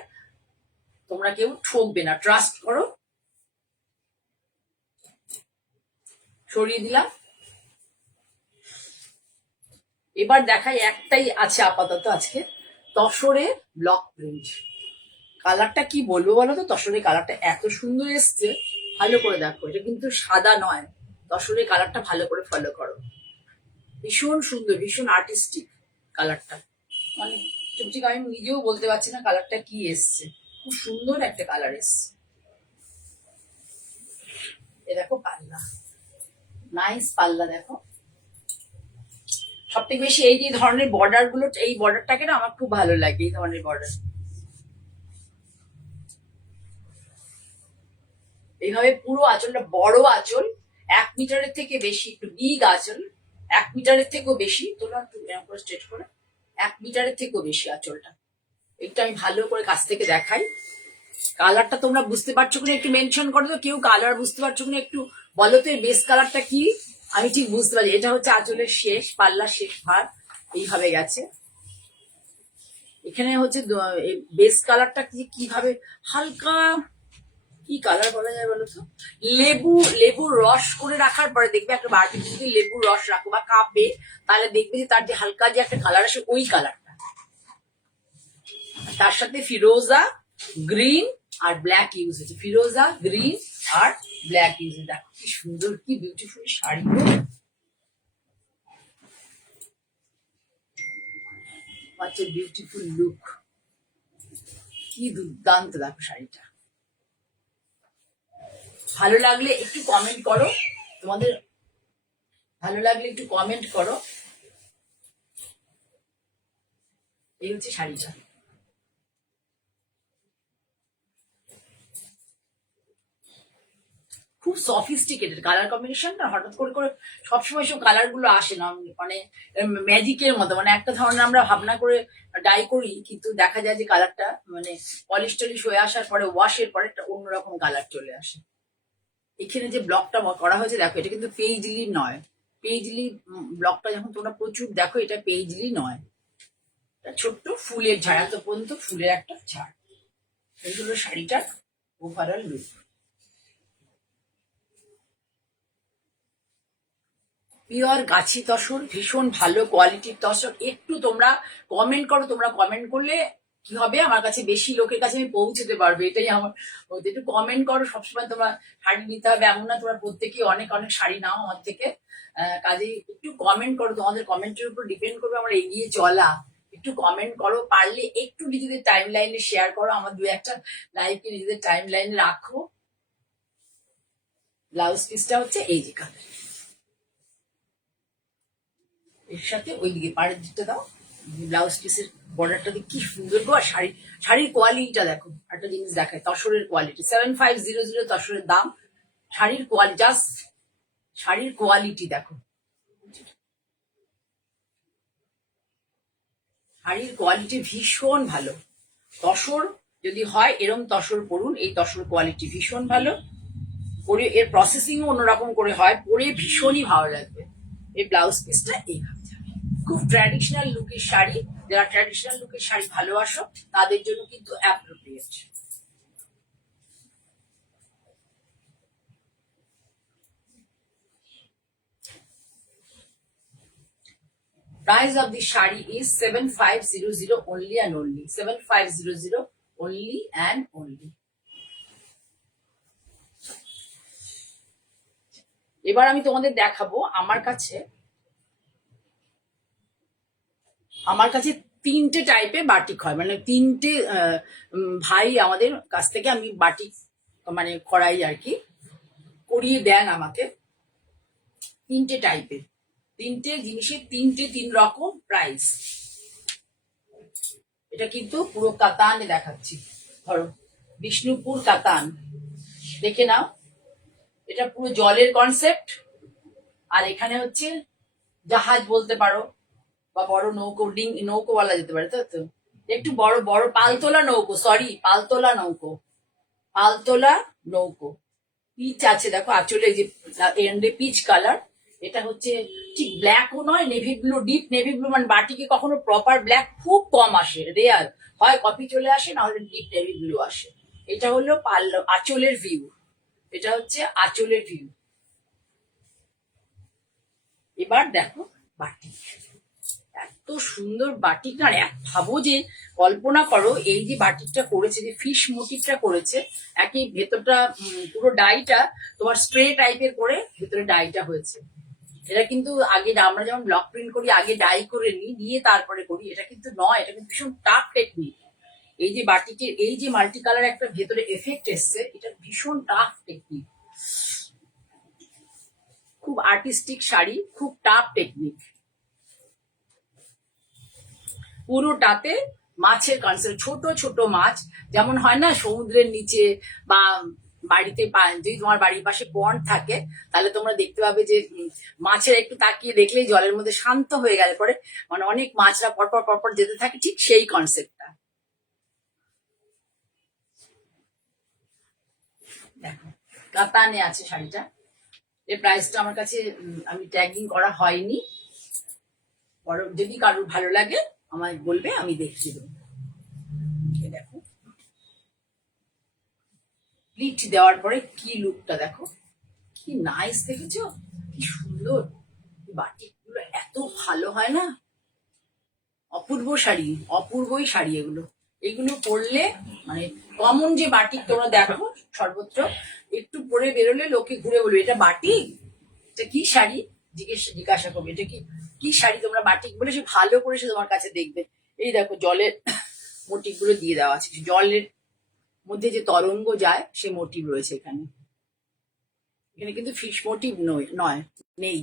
তোমরা কেউ ঠকবে না, ট্রাস্ট করো। সরিয়ে দিলাম। এবার দেখাই, একটাই আছে আপাতত আজকে, তসরে ব্লক প্রিন্ট। কালারটা কি বলবো বলো তো, তসরের কালারটা এত সুন্দর এসছে, ভালো করে দেখো, এটা কিন্তু সাদা নয়, তসরের কালারটা ভালো করে ফলো করো, ভীষণ সুন্দর, ভীষণ আর্টিস্টিক কালারটা, মানে ঠিক আমি নিজেও বলতে পারছি না কালারটা কি এসছে, খুব সুন্দর একটা কালার এসছে। এ দেখো পাল্লা, নাইস পাল্লা দেখো। সব থেকে বেশি এই যে ধরনের বর্ডার গুলো, এই বর্ডারটাকে না আমার খুব ভালো লাগে, এই ধরনের বর্ডার। এইভাবে পুরো আঁচলটা বড় আঁচল, 1 মিটারের থেকে বেশি, একটু বিগ আঁচল, 1 মিটারের থেকেও বেশি, তোলা একটু স্ট্রেট করে, 1 মিটারের থেকেও বেশি আঁচলটা। একটু আমি ভালো করে কাছ থেকে দেখাই। কালারটা তোমরা বুঝতে পারছো কিনা একটু মেনশন করো তো, কেউ কালার বুঝতে পারছো কিনা একটু বলো তো, বেস কালারটা কি, আমি ঠিক বুঝতে পারি। এটা হচ্ছে আঁচলের শেষ, পাল্লার শেষ ভাগ এইভাবে গেছে। এখানে হচ্ছে বেস কালারটা কিভাবে হালকা, কি কালার বলা যায় বলো তো, লেবুর রস করে রাখার পরে দেখবে একটা বাটিতে যদি লেবুর রস রাখো বা কাপে, তাহলে দেখবে যে তার যে হালকা যে একটা কালার আসে, ওই কালারটা। তার সাথে ফিরোজা গ্রিন আর ব্ল্যাক ইউজ হচ্ছে, ফিরোজা গ্রিন আর ব্ল্যাক ইউজ। দেখো কি সুন্দর, কি বিউটিফুল শাড়ি, বিউটিফুল লুক, কি দুর্দান্ত দেখো শাড়িটা। ভালো লাগলে একটু কমেন্ট করো, তোমাদের ভালো লাগলে একটু কমেন্ট করো। এই হচ্ছে শাড়িটা, খুব সফিস্টিকেটেড কালার কম্বিনেশনটা, হঠাৎ করে করে সবসময় সব কালার গুলো আসে না, মানে ম্যাজিকের মতো, মানে একটা ধরনের আমরা ভাবনা করে ডাই করি, কিন্তু দেখা যায় যে কালারটা মানে পলিশ টলিশ হয়ে আসার পরে, ওয়াশের পরে একটা অন্যরকম কালার চলে আসে। এখানে যে ব্লকটা করা হয়েছে দেখো, এটা কিন্তু পেইজলি নয়, পেইজলি ব্লকটা যখন তোমরা প্রচুর দেখো, এটা পেইজলি নয়, ছোট্ট ফুলের ঝাড়, এত পর্যন্ত ফুলের একটা ঝাড়। এই হলো শাড়িটার ওভারঅল লুক। পিওর গাছি তসর, ভীষণ ভালো কোয়ালিটির তসর। একটু তোমরা কমেন্ট করো, তোমরা কমেন্ট করলে কি হবে, আমার কাছে বেশি লোকের কাছে আমি পৌঁছতে পারবো, এটাই আমার। একটু কমেন্ট করো, সবসময় তোমরা শাড়ি নিতে হবে এমন না, তোমরা প্রত্যেকেই অনেক অনেক শাড়ি নাও আমার থেকে, কাজেই একটু কমেন্ট করো, তোমাদের কমেন্টের উপর ডিপেন্ড করবে আমার এগিয়ে চলা। একটু কমেন্ট করো, পারলে একটু নিজেদের টাইম লাইনে শেয়ার করো, আমার 2-1টা লাইভকে নিজেদের টাইম লাইনে রাখো। ব্লাউজ পিসটা হচ্ছে এই যে কালার, এর সাথে ওই দিকে পাড়ের দিকটা দাও, ব্লাউজ পিসের বর্ডারটা কি সুন্দর গো। আর শাড়ির কোয়ালিটিটা দেখো, একটা জিনিস দেখায়, তসরের কোয়ালিটি 7500 তসরের দাম, শাড়ির কোয়ালিটি জাস্ট, শাড়ির কোয়ালিটি দেখো, শাড়ির কোয়ালিটি ভীষণ ভালো। তসর যদি হয় এরম তসর পরুন, এই তসর কোয়ালিটি ভীষণ ভালো, পরে এর প্রসেসিংও অন্যরকম করে হয়, পরে ভীষণই ভালো লাগবে। এই ব্লাউজ পিসটা এইভাবে যাবে, খুব ট্র্যাডিশনাল লুকের শাড়ি, যারা ট্র্যাডিশনাল লুকের শাড়ি ভালোবাসো তাদের জন্য কিন্তু appropriate. Price of the shari is 7500 only and only, 7500 only and only. এবার আমি তোমাদের দেখাবো আমার কাছে 3টে টাইপের বাটিক হয়, মানে 3টে ভাই আমাদের কাছ থেকে আমি বাটিক মানে করাই আর কি, করিয়ে দেন আমাকে। 3টে টাইপের, 3টে জিনিসের 3 রকম প্রাইস। এটা কিন্তু পুরো কাতানে দেখাচ্ছি, ধরো বিষ্ণুপুর কাতান, দেখে নাও, এটা পুরো জলের কনসেপ্ট, আর এখানে হচ্ছে জাহাজ বলতে পারো, বা বড় নৌকো, নৌকো বলা যেতে পারে, তাই তো, একটু বড় বড় পালতোলা নৌকো, সরি পালতোলা নৌকো, পালতোলা নৌকো। পিচ আছে দেখো আঁচলে, যে এন্ডে পিচ কালার, এটা হচ্ছে ঠিক ব্ল্যাকও নয়, navy blue, deep navy blue, মানে বাটিকে কখনো প্রপার ব্ল্যাক খুব কম আসে, রেয়ার হয়, কপি চলে আসে, না হলে ডিপ নেভি ব্লু আসে। এটা হলো আঁচলের ভিউ, এটা হচ্ছে আঁচলের ভিউ। এবার দেখো বাটিক, এত সুন্দর বাটিক না, ভাবো যে কল্পনা করো এই যে বাটিকটা করেছে, যে ফিশ মোটিভটা করেছে, একই ভেতরটা পুরো ডাইটা তোমার স্প্রে টাইপের করে ভেতরে ডাইটা হয়েছে। এটা কিন্তু আগে আমরা যেমন ব্লক প্রিন্ট করি, আগে ডাই করে নিই, নিয়ে তারপরে করি, এটা কিন্তু নয়, এটা কিন্তু ভীষণ টাফ টেকনিক। এই যে বাটিকের এই যে মাল্টি কালার একটা ভেতরে এফেক্ট এসছে, এটা ভীষণ টাফ টেকনিক, খুব আর্টিস্টিক শাড়ি, খুব টাফ টেকনিক। পুরোটাতে মাছের কনসেপ্ট, ছোট ছোট মাছ, যেমন হয় না সমুদ্রের নিচে বা বাড়িতে, যদি তোমার বাড়ির পাশে পন্ড থাকে, তাহলে তোমরা দেখতে পাবে যে মাছের একটু তাকিয়ে দেখলেই জলের মধ্যে শান্ত হয়ে গেলে পরে মানে অনেক মাছরা পরপর পরপর যেতে থাকে, ঠিক সেই কনসেপ্টটা। দেখো কাতানে আছে শাড়িটা, এর প্রাইসটা আমার কাছে আমি ট্যাগিং করা হয়নি, যদি কারোর ভালো লাগে আমায় বলবে, আমি দেখিয়ে দেবো। দেখো প্লিট দেওয়ার পরে কি লুকটা দেখো, কি নাইস, দেখেছো কি সুন্দর, বাটিক গুলো এত ভালো হয় না, অপূর্ব শাড়ি, অপূর্বই শাড়ি এগুলো। এগুলো পরলে মানে কমন যে বাটিক তোমরা দেখো সর্বত্র, একটু পরে বেরোলে লোকে ঘুরে বলবে এটা বাটিক, এটা কি শাড়ি, জিজ্ঞাসা করবে এটা কি শাড়ি, তোমরা বাটিক বলে সে ভালো করে সে তোমার কাছে দেখবে। এই দেখো জলের মোটিভ গুলো দিয়ে দেওয়া আছে, জলের মধ্যে যে তরঙ্গ যায় সে মোটিভ রয়েছে এখানে, এখানে কিন্তু ফিশ মোটিভ নয়, নেই।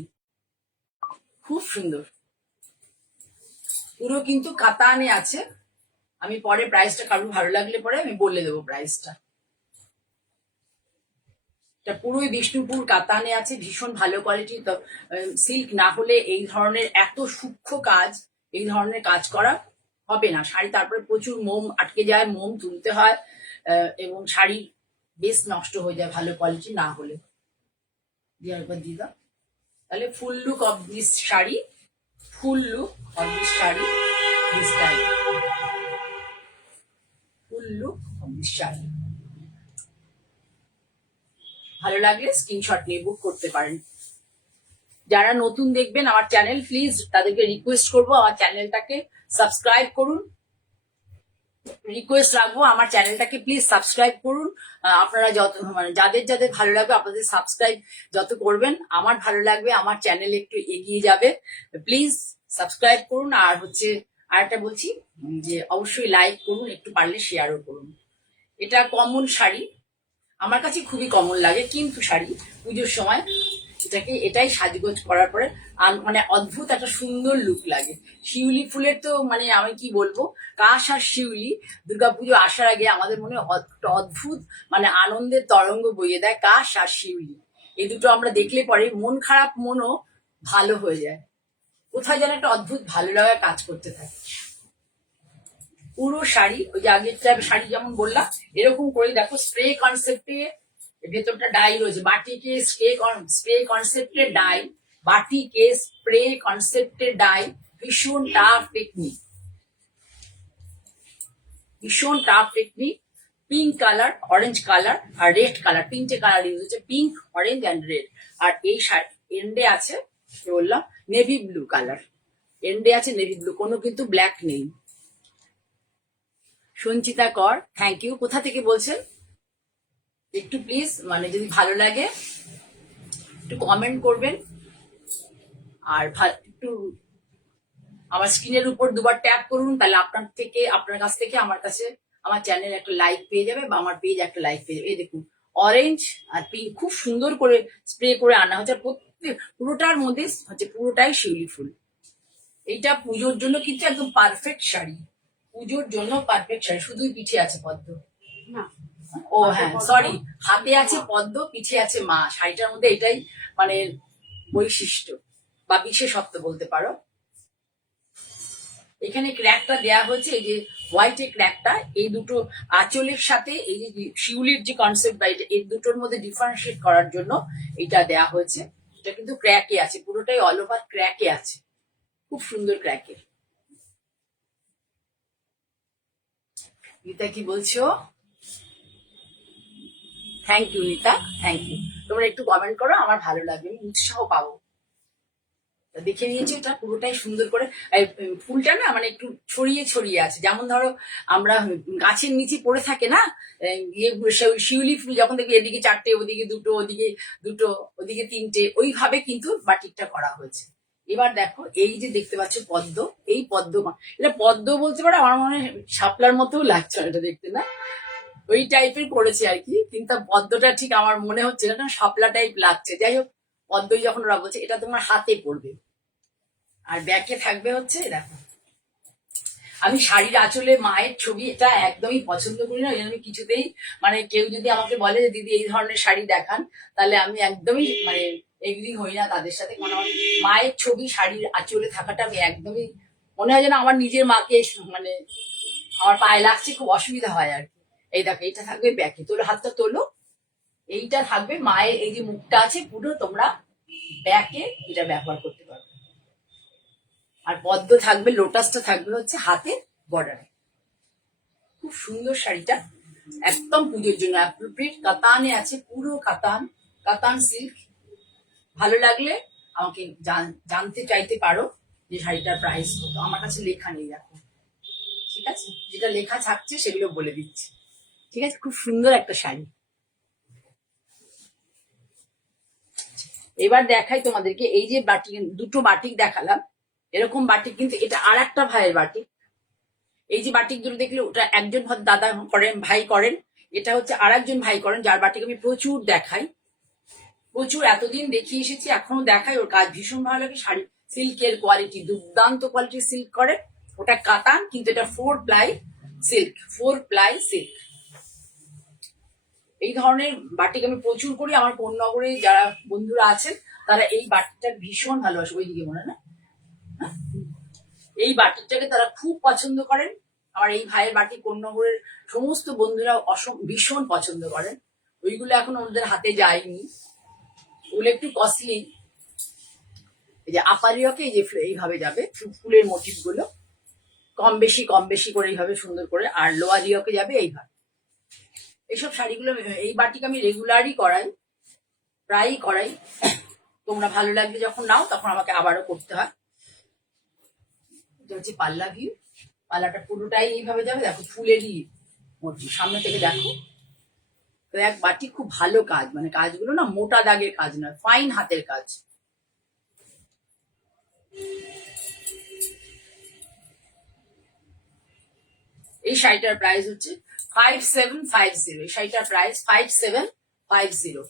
খুব সুন্দর, পুরো কিন্তু কাতানে আছে। আমি পরে প্রাইসটা কারোর ভালো লাগলে পরে আমি বলে দেবো প্রাইসটা। এটা পুরোই বিষ্ণুপুর কাতানে আছে, ভীষণ ভালো কোয়ালিটি। সিল্ক না হলে এই ধরনের এত সূক্ষ্ম কাজ, এই ধরনের কাজ করা হবে না শাড়ি, তারপরে প্রচুর মোম আটকে যায়, মোম তুলতে হয়, এবং শাড়ি বেশ নষ্ট হয়ে যায় ভালো কোয়ালিটি না হলে। দিদা তাহলে ফুল look of this sari, full look of this sari, this type full look of this sari. ভালো লাগলে স্ক্রিনশট নিয়ে বুক করতে পারেন। যারা নতুন দেখবেন আমার চ্যানেল, প্লিজ তাদেরকে রিকোয়েস্ট করবো আমার চ্যানেলটাকে সাবস্ক্রাইব করুন, রিকোয়েস্ট রাখবো আমার চ্যানেলটাকে প্লিজ সাবস্ক্রাইব করুন। আপনারা যত মানে যাদের যাদের ভালো লাগবে আপনাদের সাবস্ক্রাইব যত করবেন আমার ভালো লাগবে, আমার চ্যানেল একটু এগিয়ে যাবে, প্লিজ সাবস্ক্রাইব করুন। আর হচ্ছে আর একটা বলছি যে অবশ্যই লাইক করুন, একটু পারলে শেয়ারও করুন। এটা কমন শাড়ি, আমার কাছে খুবই কমন লাগে, কিন্তু শাড়ি পুজোর সময় এটাই সাজগোজ করার পরে মানে অদ্ভুত একটা সুন্দর লুক লাগে। শিউলি ফুলের তো মানে আমি কি বলবো, কাশ আর শিউলি দুর্গাপুজো আসার আগে আমাদের মনে একটা অদ্ভুত মানে আনন্দের তরঙ্গ বইয়ে দেয়, কাশ আর শিউলি। এই দুটো আমরা দেখলে পরে মন খারাপ মনও ভালো হয়ে যায়, কোথায় যেন একটা অদ্ভুত ভালো লাগা কাজ করতে থাকে। পুরো শাড়ি ওই যে আগের শাড়ি যেমন বললাম এরকম করে দেখো, স্প্রে কনসেপ্টে ভেতরটা ডাই রয়েছে, বাটিকে স্প্রে কনসেপ্টের ডাই, বাটিকে স্প্রে কনসেপ্টের ডাই, ভীষণ টাফ টেকনিক, ভীষণ tough technique. Pink colour, orange colour আর রেড কালার, তিনটে কালার ইউজ হচ্ছে, পিঙ্ক, অরেঞ্জ অ্যান্ড রেড। আর এই এন্ডে আছে বললাম নেভি ব্লু কালার, এন্ডে আছে নেভি ব্লু, কোনো কিন্তু ব্ল্যাক নেই। সঞ্চিতা কর, থ্যাংক ইউ। কোথা থেকে বলছেন একটু প্লিজ মানে যদি ভালো লাগে একটু কমেন্ট করবেন, আর একটু আমার স্ক্রিনের উপর দুবার ট্যাপ করুন, তাহলে আপনার কাছ থেকে আমার কাছে আমার চ্যানেল একটা লাইক পেয়ে যাবে বা আমার পেজ একটা লাইক পেয়ে যাবে। এই দেখুন অরেঞ্জ আর পিঙ্ক খুব সুন্দর করে স্প্রে করে আনা হচ্ছে, পুরোটার মধ্যে হচ্ছে পুরোটাই শিউলি ফুল। এইটা পুজোর জন্য কিন্তু একদম পারফেক্ট শাড়ি, পুজোর জন্য পারফেক্ট শাড়ি। শুধুই পিঠে আছে পদ্ম, ও হ্যাঁ সরি, হাতে আছে পদ্ম, পিঠে আছে মা, শাড়িটার মধ্যে এটাই মানে বৈশিষ্ট্য বা বিশেষত্ব বলতে পারো। এখানে ক্র্যাকটা দেয়া হয়েছে, এই যে হোয়াইট এর ক্র্যাকটা এই দুটো আঁচলের সাথে এই যে শিউলির যে কনসেপ্ট বা এই দুটোর মধ্যে ডিফারেন্সিয়েট করার জন্য এটা দেয়া হয়েছে। এটা কিন্তু ক্র্যাকে আছে, পুরোটাই অল ওভার ক্র্যাকে আছে, খুব সুন্দর ক্র্যাকে। নিতা কি বলছো? Thank you Nita, thank you. তোমরা একটু কমেন্ট করো, আমার ভালো লাগবে, আমি উৎসাহ পাবো। দেখে নিয়েছি এটা পুরোটাই সুন্দর করে। ফুলটা না মানে একটু ছড়িয়ে ছড়িয়ে আছে, যেমন ধরো আমরা গাছের নিচে পড়ে থাকে না ইয়ে শিউলি ফুল, যখন দেখবি এদিকে চারটে, ওদিকে দুটো, ওদিকে দুটো, ওদিকে তিনটে, ওইভাবে কিন্তু বাটিকটা করা হয়েছে। এবার দেখো এই যে দেখতে পাচ্ছ পদ্ম, এই পদ্ম, এটা পদ্ম বলতে পারো, আমার মনে হয় শাপলার মতো লাগছে এটা দেখতে, না ওই টাইপের করেছে আর কি, কিন্তু পদ্মটা ঠিক আমার মনে হচ্ছে না, শাপলা টাইপ লাগছে। যাই হোক, পদ্মই যখন ওরা বলছে, এটা তোমার হাতে পড়বে আর ব্যাকে থাকবে হচ্ছে দেখো। আমি শাড়ির আঁচলে মায়ের ছবি, এটা একদমই পছন্দ করি না, আমি কিছুতেই মানে কেউ যদি আমাকে বলে যে দিদি এই ধরনের শাড়ি দেখান, তাহলে আমি একদমই মানে এগ্রি হই না তাদের সাথে, কারণ আমার মায়ের ছবি শাড়ির আঁচলে থাকাটা আমি একদমই, মনে হয় যেন আমার নিজের মাকে মানে আমার পায়ে লাগছে, খুব অসুবিধা হয় আর কি। এই দেখো, এইটা থাকবে ব্যাকে, তোলো হাতটা তোলো, এইটা থাকবে মায়ের, এই যে মুখটা আছে পুরো তোমরা ব্যাকে এটা ব্যবহার করতে পারবে। আর পদ্ম থাকবে, লোটাসটা থাকবে হচ্ছে হাতে বর্ডারে। খুব সুন্দর শাড়িটা, একদম পুজোর জন্য অ্যাপ্রোপ্রিয়েট, কাতানে আছে, পুরো কাতান, কাতান সিল্ক। ভালো লাগলে আমাকে জানতে চাইতে পারো যে শাড়িটার প্রাইস কত, আমার কাছে লেখা নেই দেখো, ঠিক আছে, যেটা লেখা থাকছে সেগুলো বলে দিচ্ছি, ঠিক আছে। খুব সুন্দর একটা শাড়ি। এবার দেখাই তোমাদেরকে, এই যে বাটিক, দুটো বাটিক দেখালাম, এরকম বাটিক কিন্তু এটা আর একটা ভাইয়ের বাটিক। এই যে বাটিক দুটো দেখলে, ওটা একজন দাদা করেন, ভাই করেন, এটা হচ্ছে আর একজন ভাই করেন, যার বাটিক আমি প্রচুর দেখাই, প্রচুর এতদিন দেখিয়ে এসেছি, এখনো দেখাই, ওর কাজ ভীষণ ভালো লাগে। শাড়ি সিল্কের কোয়ালিটি, দুর্দান্ত কোয়ালিটির সিল্ক করে, ওটা কাতান কিন্তু এটা 4 প্লাই সিল্ক, 4 প্লাই সিল্ক। এই ধরনের বাটিক আমি প্রচুর করি, আমার কোন্নগরে যারা বন্ধুরা আছেন তারা এই বাটিকটা ভীষণ ভালোবাসে, ওইদিকে মনে না, এই বাটিকটাকে তারা খুব পছন্দ করেন। আমার এই ভাইয়ের বাটিক কোন্নগরের সমস্ত বন্ধুরা ভীষণ পছন্দ করেন। ওইগুলো এখন ওদের হাতে যায়নি, ওগুলো একটু কস্টলি। এই যে আপারিয়াকে এই যে এইভাবে যাবে ফুলের মোটিভ গুলো, কম বেশি করে এইভাবে সুন্দর করে, আর লোয়ারিয়াকে যাবে এইভাবে। এইসব শাড়িগুলো, এই বাটিক আমি রেগুলারই করাই, প্রায়ই করাই। তোমরা ভালো লাগবে যখন নাও, তখন আমাকে আবারও করতে হয়। এটা হচ্ছে পাল্লা ভিউ, পাল্লাটা পুরোটাই এইভাবে যাবে, দেখো ফুলেরই মোটিভ, সামনে থেকে দেখো। তো এক বাটি খুব ভালো কাজ, মানে কাজগুলো না মোটা দাগের কাজ নয়, ফাইন হাতের কাজ। এই শাড়িটার প্রাইস হচ্ছে 5750, এই শাড়িটার প্রাইস 5750।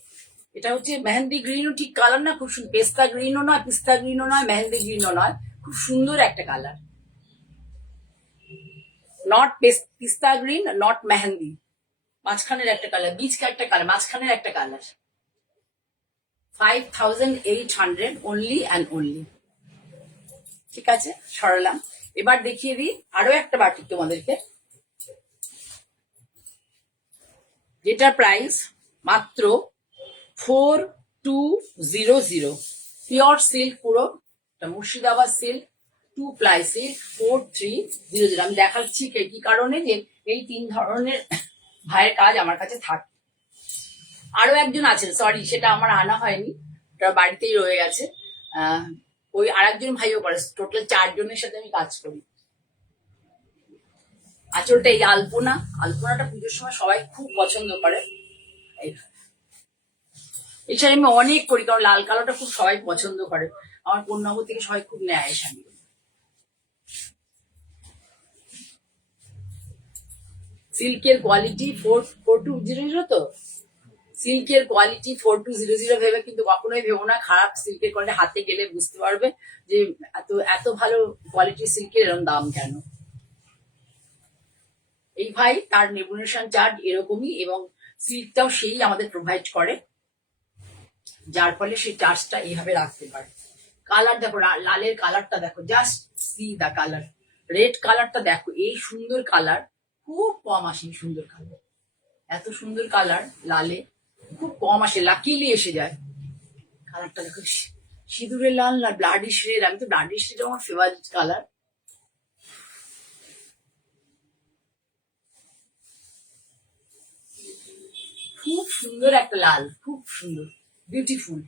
এটা হচ্ছে মেহেন্দি গ্রিনও ঠিক কালার না, খুব সুন্দর, পেস্তা গ্রিনও নয়, পিস্তা গ্রিনও নয়, মেহেন্দি গ্রিনও নয়, খুব সুন্দর একটা কালার, নট পিস্তা গ্রিন, নট মেহেন্দি, মাঝখানের একটা কালার, বীজকে একটা কালার, মাঝখানের একটা কালার। 5800 অনলি অ্যান্ড অনলি, ঠিক আছে, সরালাম। এবার দেখিয়ে দিই আরো একটা বাটিক তোমাদেরকে, যেটা প্রাইস মাত্র 4200, পিওর সিল্ক, পুরো মুর্শিদাবাদ সিল্ক, 2 প্লাই সিল্ক, 4300। আমি দেখাচ্ছি কি কারণে, যে এই 3 ধরনের ভাইয়ের কাজ আমার কাছে থাকে। আরো একজন আছেন, সরি সেটা আমার আনা হয়নি, ওটা বাড়িতেই রয়ে গেছে, ওই আর একজন ভাইও করে, টোটাল 4 জনের সাথে আমি কাজ করি। আঁচলটা এই আলপনা, আলপনাটা পুজোর সময় সবাই খুব পছন্দ করে। এই শাড়ি আমি অনেক করি, কারণ লাল কালোটা খুব সবাই পছন্দ করে, আমার কন্যাগর থেকে সবাই খুব নেয় এই শাড়ি। সিল্কের কোয়ালিটি 4200, তো সিল্কের কোয়ালিটি 4200 ভেবে কিন্তু কখনোই ভেবো না খারাপ সিল্কের কোয়ালিটি, হাতে গেলে বুঝতে পারবে যে এত এত ভালো কোয়ালিটির সিল্কের এরকম দাম কেন। এই ভাই তার নেবুলেশন চার্জ এরকমই, এবং সিল্কটাও সেই আমাদের প্রোভাইড করে, যার ফলে সেই চার্জটা এইভাবে রাখতে পারে। কালার দেখো, লালের কালারটা দেখো, just see the colour, red কালারটা দেখো, এই সুন্দর কালার খুব কম আসে, সুন্দর কালার, এত সুন্দর কালার লালে খুব কম আসে, লাকিলি এসে যায়। কালারটা দেখো, সিঁদুরের লাল না ব্লাডি শেড, আমি তো ব্লাডি শেড আমার ফেভারিট কালার। খুব সুন্দর একটা লাল, খুব সুন্দর, বিউটিফুল।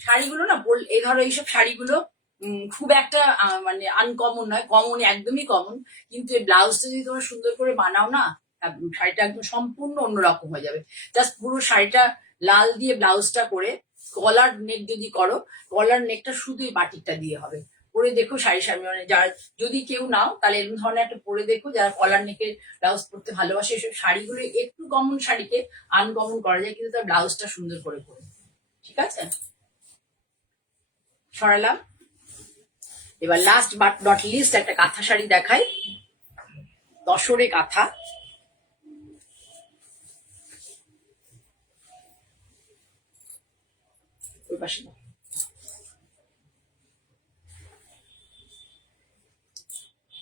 শাড়িগুলো না এই ধরো এইসব শাড়িগুলো খুব একটা মানে আনকমন নয়, কমন, একদমই কমন, কিন্তু এই ব্লাউজটা যদি তোমরা সুন্দর করে বানাও না, শাড়িটা একদম সম্পূর্ণ অন্যরকম হয়ে যাবে। জাস্ট পুরো শাড়িটা লাল দিয়ে ব্লাউজটা করে কলার নেক যদি করো, কলার নেকটা শুধুই বাটিকটা দিয়ে হবে। পরে দেখো শাড়ি মানে যারা যদি কেউ নাও তাহলে এরকম ধরনের একটা পরে দেখো, যারা কলার নেকের ব্লাউজ পরতে ভালোবাসে, এসব শাড়িগুলো একটু কমন শাড়িকে আনকমন করা যায়, কিন্তু তার ব্লাউজটা সুন্দর করে পরে। ঠিক আছে, সরালাম। এবার লাস্ট বাট নট লিস্ট একটা কাঁথা শাড়ি দেখাই, তসরে কাঁথা। ওই পাশে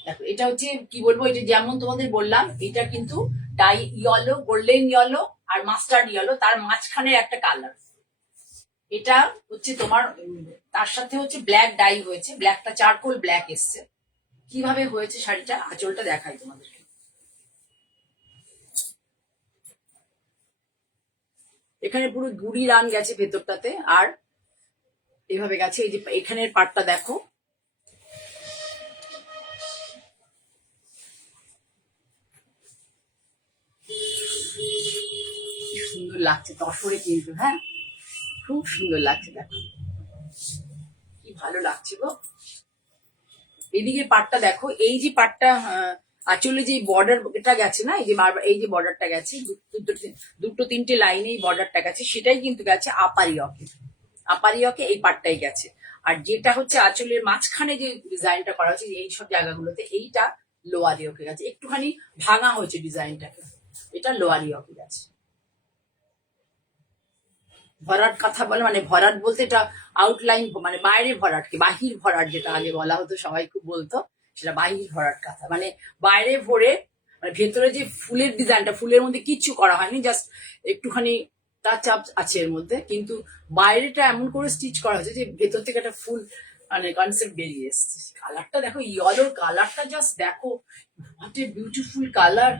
দেখো, এটা হচ্ছে কি বলবো, এটা যেমন তোমাদের বললাম, এটা কিন্তু ডাই ইয়েলো, গোল্ডেন ইয়েলো আর মাস্টার্ড ইয়েলো, তার মাঝখানের একটা কালার। এটা হচ্ছে তোমার তার সাথে হচ্ছে ব্ল্যাক ডাই হয়েছে, ব্ল্যাকটা চারকোল ব্ল্যাক এসছে। কিভাবে হয়েছে শাড়িটা, আঁচলটা দেখাই তোমাদেরকে। এখানে পুরো গুড়ি রান গেছে ভেতরটাতে, আর এভাবে গেছে। এই যে এখানের পাটটা দেখো, সুন্দর লাগছে তসরে, কিন্তু হ্যাঁ খুব সুন্দর লাগছে, দেখো কি ভালো লাগছে গো। এদিকে পাটটা দেখো, এই যে পাটটা আঁচলে যে বর্ডার এটা গেছে না, এই যে এই যে বর্ডারটা গেছে, দুটো তিনটে লাইনে এই বর্ডারটা গেছে, সেটাই কিন্তু গেছে আপারিয়কে, আপারিয়কে এই পাটটাই গেছে। আর যেটা হচ্ছে আঁচলের মাঝখানে যে ডিজাইনটা করা হয়েছে এই সব জায়গাগুলোতে, এইটা লোয়ারিয়কে গেছে, একটুখানি ভাঙা হয়েছে ডিজাইনটাকে, এটা লোয়ারিয়কে গেছে। ভরাট কথা বলে, মানে ভরাট বলতে এটা আউটলাইন, মানে বাইরে ভরাটকে, বাহির ভরাট যেটা আগে বলা হতো, সবাই খুব বলতো, সেটা বাহির ভরাট কথা, মানে বাইরে ভরে, মানে ভেতরে যে ফুলের ডিজাইনটা, ফুলের মধ্যে কিচ্ছু করা হয়নি, জাস্ট একটুখানি টাচ আপ আছে এর মধ্যে, কিন্তু বাইরেটা এমন করে স্টিচ করা হয়েছে যে ভেতর থেকে একটা ফুল মানে কনসেপ্ট বেরিয়ে এসছে। কালারটা দেখো, ইয়েলোর কালারটা জাস্ট দেখো, হোয়াট এ বিউটিফুল কালার,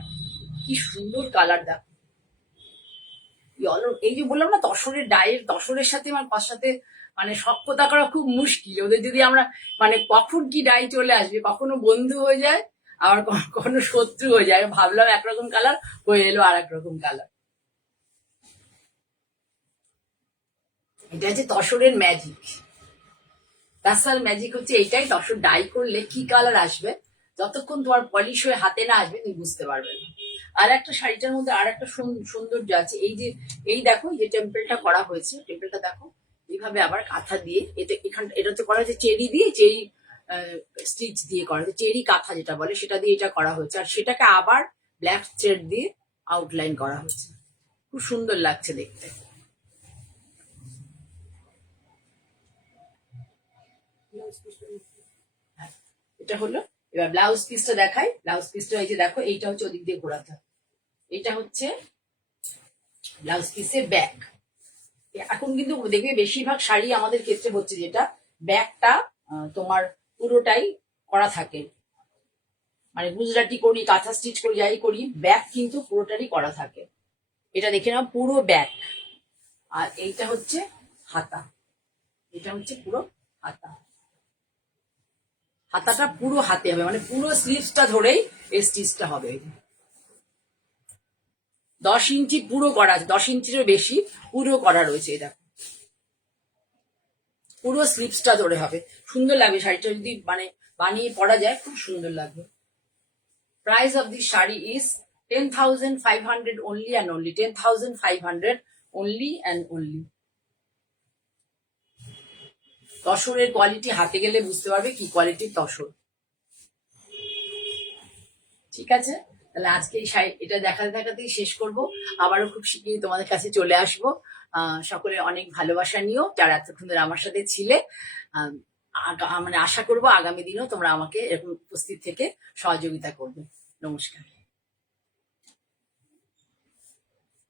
কি সুন্দর কালার দেখো। এই যে বললাম না, তসরের ডায়ের, তসরের সাথে আমার সাথে মানে সখ্যতা করা খুব মুশকিল। ওদের যদি আমরা মানে কখন কি ডাই চলে আসবে, কখনো বন্ধু হয়ে যায়, আবার কখনো শত্রু হয়ে যায়। ভাবলাম একরকম কালার, হয়ে এলো আর একরকম কালার। এটা হচ্ছে তসরের ম্যাজিক, তাসাল ম্যাজিক হচ্ছে এইটাই। তসর ডাই করলে কি কালার আসবে, যতক্ষণ তোমার পলিশ হয়ে হাতে না আসবে তুমি বুঝতে পারবে না। আর একটা শাড়িটার মধ্যে আর একটা সৌন্দর্য আছে, এই যে এই দেখো, যে টেম্পলটা করা হয়েছে, টেম্পলটা দেখো এইভাবে আবার কাঁথা দিয়ে, এটাতে করা হয়েছে চেরি দিয়ে, চেরি স্টিচ দিয়ে করা হয়েছে, চেরি কাঁথা যেটা বলে সেটা দিয়ে এটা করা হয়েছে, আর সেটাকে আবার ব্ল্যাক থ্রেড দিয়ে আউটলাইন করা হয়েছে, খুব সুন্দর লাগছে দেখতে। এটা হলো, এবার ব্লাউজ পিসটা দেখাই। ব্লাউজ পিসটা এই যে দেখো, এইটা হচ্ছে ওদিক দিয়ে ঘোরাতে, এটা হচ্ছে ব্লাউজ পিসের ব্যাক। এখন কিন্তু দেখবে বেশিরভাগ শাড়ি আমাদের ক্ষেত্রে হচ্ছে যেটা, ব্যাকটা তোমার পুরোটাই করা থাকে, মানে গুজরাটি করি, কাঁথা স্টিচ করি, যাই করি, ব্যাক কিন্তু পুরোটারই করা থাকে। এটা দেখে নাও, পুরো ব্যাক। আর এইটা হচ্ছে হাতা, এটা হচ্ছে পুরো হাতা, হাতাটা পুরো হাতে হবে, মানে পুরো স্লিভসটা ধরেই এই স্টিচটা হবে। 10 ইঞ্চি পুরো করা আছে, 10 ইঞ্চিরও বেশি পুরো করা রয়েছে, এটা পুরো স্লিভসটা ধরে হবে। সুন্দর লাগবে শাড়িটা, যদি মানে বানিয়ে পরা যায় খুব সুন্দর লাগবে। Price of the sari is 10,500 only and only, 10,500 only and only। তসরের কোয়ালিটি হাতে গেলে বুঝতে পারবে কি কোয়ালিটির তসর। ঠিক আছে, তাহলে আজকে এই এটা দেখাতে দেখাতেই শেষ করব। আবারও খুব শীঘ্রই তোমাদের কাছে চলে আসবো। সকলে অনেক ভালোবাসা নিও, যারা এতক্ষণ ধরে আমার সাথে ছিলে। মানে আশা করবো আগামী দিনেও তোমরা আমাকে এরকম উপস্থিত থেকে সহযোগিতা করবে। নমস্কার।